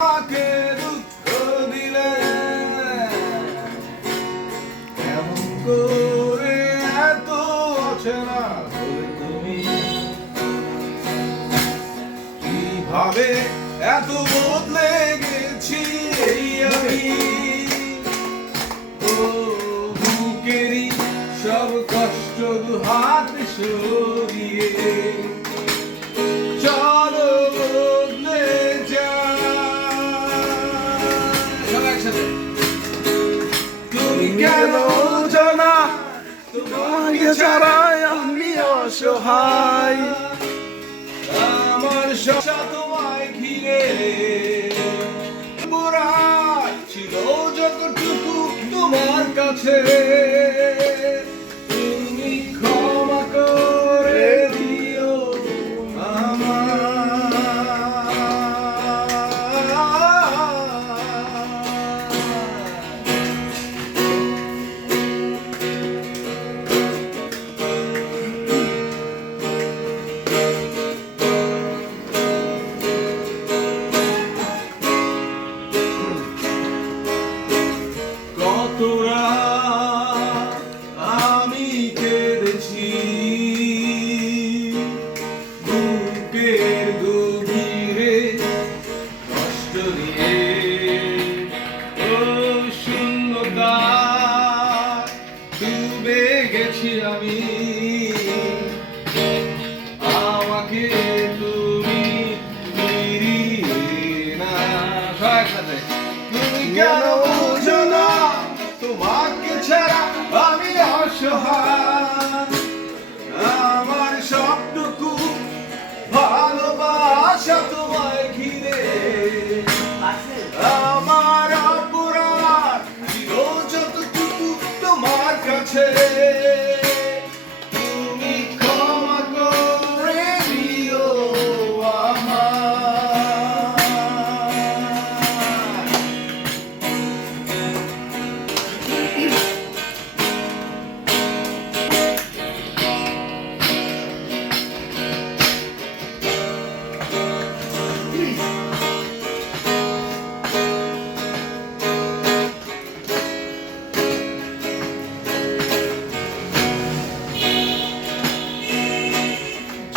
আমাকে দুঃখ দিলে কেমন করে এত অচেনা হলে তুমি কিভাবে এত বদলে গেছি এই আমি ও বুকেরই সব কষ্ট হাত সরিয়ে চলো বদলে তুমি কেন জানা তোমাকে ছাড়াই আমি অসহায় আমার সব তোমায় ঘিরে পুরাই ছিল যতটুকু তোমার কাছে তুমি ক্ষমা করে দিও কতরা আমি কেঁদেছি বুকের গভীরে কষ্ট দিয়ে ও শূন্যতা ডুবে গেছি আমি আমাকে তুমি ফিরিয়ে না তুমি কেন বুঝো না তোমাকে ছাড়া আমি অসহায় আমার সবটুকু ভালোবাসা তোমায় ঘিরে আমার অপরাধ ছিল যতটুকু তোমার কাছে তুমি ক্ষমা করে দিও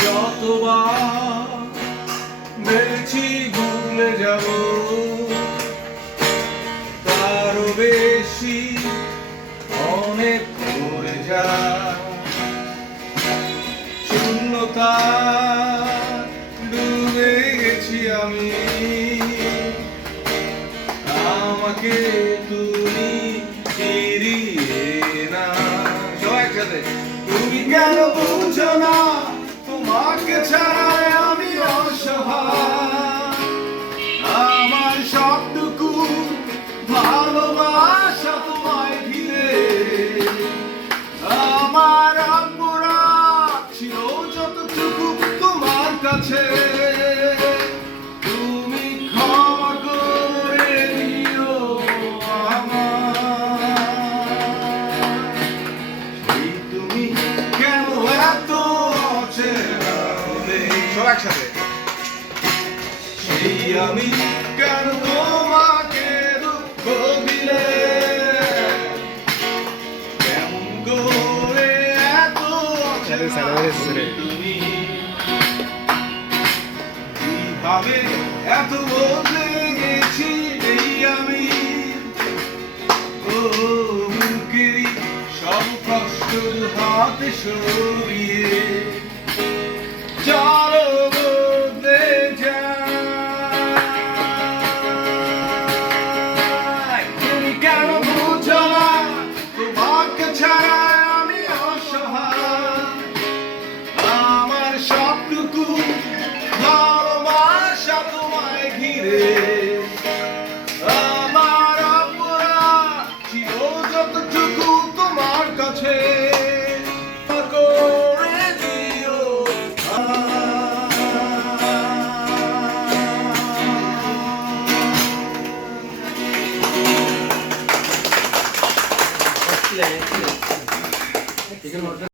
যতবার ভেবেছি ভুলে যাব তারও বেশি অনেক পড়ে যা শূন্যতা ডুবে গেছি আমি আমাকে তুমি ফিরিয়ে না একসাথে তুমি কেন বুঝো না তোমাকে ছাড়াই আমি অসহায় আমার সবটুকু ভালোবাসা তোমায় ঘিরে আমার অপরাধ ছিল যতটুকু তোমার কাছে তুমি ক্ষমা করে দিও আমায় তুমি কেন এত একসাথে সেই আমি কেন তোমাকে দুঃখ দিলে কেমন করে এত তুমি কিভাবে এত বদলে গেছি এই আমি ও বুকেরই সব কষ্ট হাতে সরিয়ে চলো বদলে যাই তুমি কেন বুঝো না তোমাকে ছাড়া আমি অসহায় আমার সবটুকু ভালোবাসা তোমায় ঘিরে